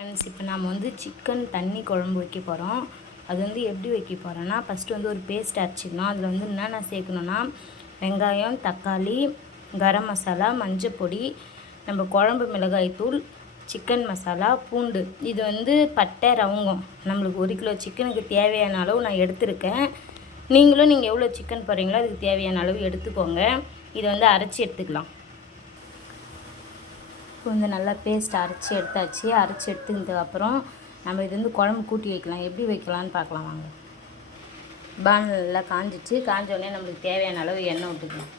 Friends இப்போ நாம் வந்து சிக்கன் தண்ணி குழம்பு வைக்க போகிறோம் அது வந்து எப்படி வைக்க போகிறோன்னா ஃபஸ்ட்டு வந்து ஒரு பேஸ்ட் அரைச்சிக்கணும் அதில் வந்து என்னென்ன சேர்க்கணுன்னா வெங்காயம் தக்காளி கரம் மசாலா மஞ்சள் பொடி நம்ம குழம்பு மிளகாய் தூள் சிக்கன் மசாலா பூண்டு. இது வந்து பட்டை ரவங்கம். நம்மளுக்கு ஒரு கிலோ சிக்கனுக்கு தேவையான அளவு நான் எடுத்திருக்கேன். நீங்களும் நீங்கள் எவ்வளோ சிக்கன் போடுறீங்களோ அதுக்கு தேவையான அளவு எடுத்துக்கோங்க. இதை வந்து அரைச்சி எடுத்துக்கலாம். கொஞ்சம் நல்லா பேஸ்ட் அரைச்சி எடுத்தாச்சு. அரைச்சி எடுத்ததுக்கப்புறம் நம்ம இது வந்து குழம்பு கூட்டி வைக்கலாம். எப்படி வைக்கலாம்னு பார்க்கலாம் வாங்க. பான் நல்லா காஞ்சிச்சு. காஞ்ச உடனே நம்மளுக்கு தேவையான அளவு எண்ணெய் விட்டுக்கலாம்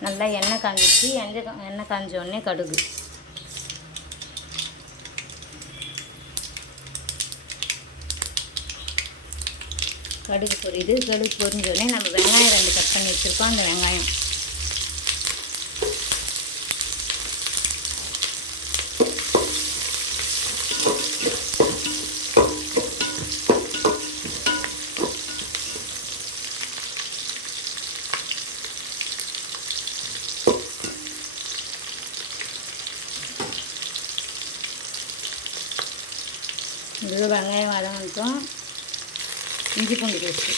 நல்லா எண்ணெய் காஞ்சிச்சு எண்ணெய் எண்ணெய் காஞ்சோடனே கடுகு. கடுகு பொரியுது. கடுகு பொரிஞ்சோடனே நம்ம வெங்காயம் ரெண்டு கட் பண்ணி வச்சுருக்கோம். அந்த வெங்காயம் இது வெங்காயம் வதங்கட்டும் இஞ்சி பூண்டு பேஸ்ட்டு.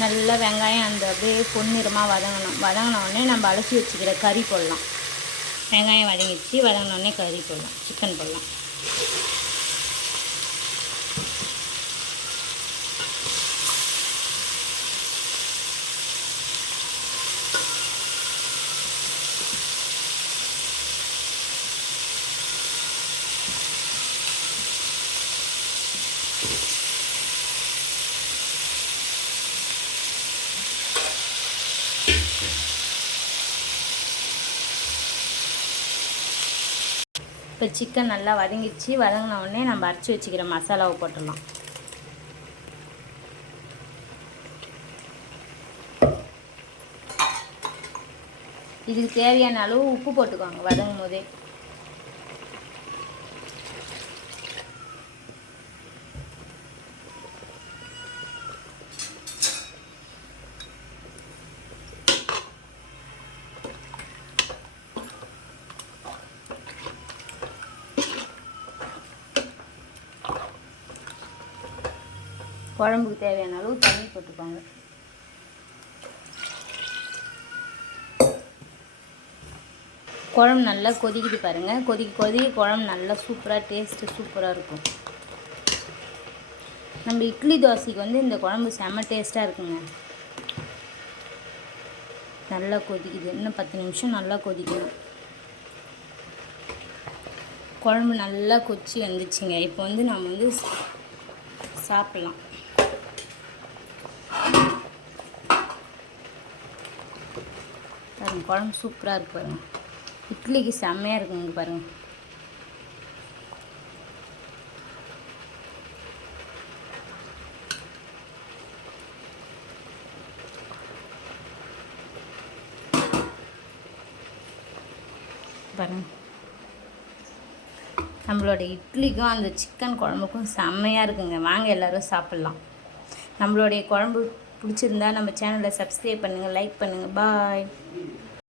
நல்லா வெங்காயம் அந்த அப்படியே பொன்னிறமாக வதங்கணும். வதங்கினோடனே நம்ம அலசி வச்சுக்கிற கறி போடலாம். வெங்காயம் வதங்கி வச்சு உடனே கறி போடலாம். சிக்கன் போடலாம். இப்போ சிக்கன் நல்லா வதங்கிடுச்சு. வதங்கின உடனே நம்ம அரைச்சி வச்சுக்கிற மசாலாவை போட்டுடலாம். இதுக்கு தேவையான அளவு உப்பு போட்டுக்கோங்க வதங்கும் போதே. குழம்புக்கு தேவையான அளவு தண்ணி போட்டுக்கோங்க குழம்பு நல்லா கொதிக்குது பாருங்கள் கொதிக்க கொதிக்க குழம்பு நல்லா சூப்பராக டேஸ்ட்டு சூப்பராக இருக்கும். நம்ம இட்லி தோசைக்கு வந்து இந்த குழம்பு செம்ம டேஸ்ட்டாக இருக்குங்க. நல்லா கொதிக்குது. இன்னும் பத்து நிமிஷம் நல்லா கொதிக்கணும். குழம்பு நல்லா கொச்சி வந்துச்சுங்க. இப்போ வந்து நம்ம வந்து சாப்பிட்லாம். பாருங்கள் குழம்பு சூப்பராக இருக்குது பாருங்கள் இட்லிக்கு செம்மையாக இருக்குங்க பாருங்கள் பாருங்க. நம்மளோட இட்லிக்கும் அந்த சிக்கன் குழம்புக்கும் செம்மையாக இருக்குங்க. வாங்க எல்லோரும் சாப்பிட்லாம். நம்மளுடைய குழம்பு பிடிச்சிருந்தா நம்ம சேனலை சப்ஸ்கிரைப் பண்ணுங்கள் லைக் பண்ணுங்கள் பாய்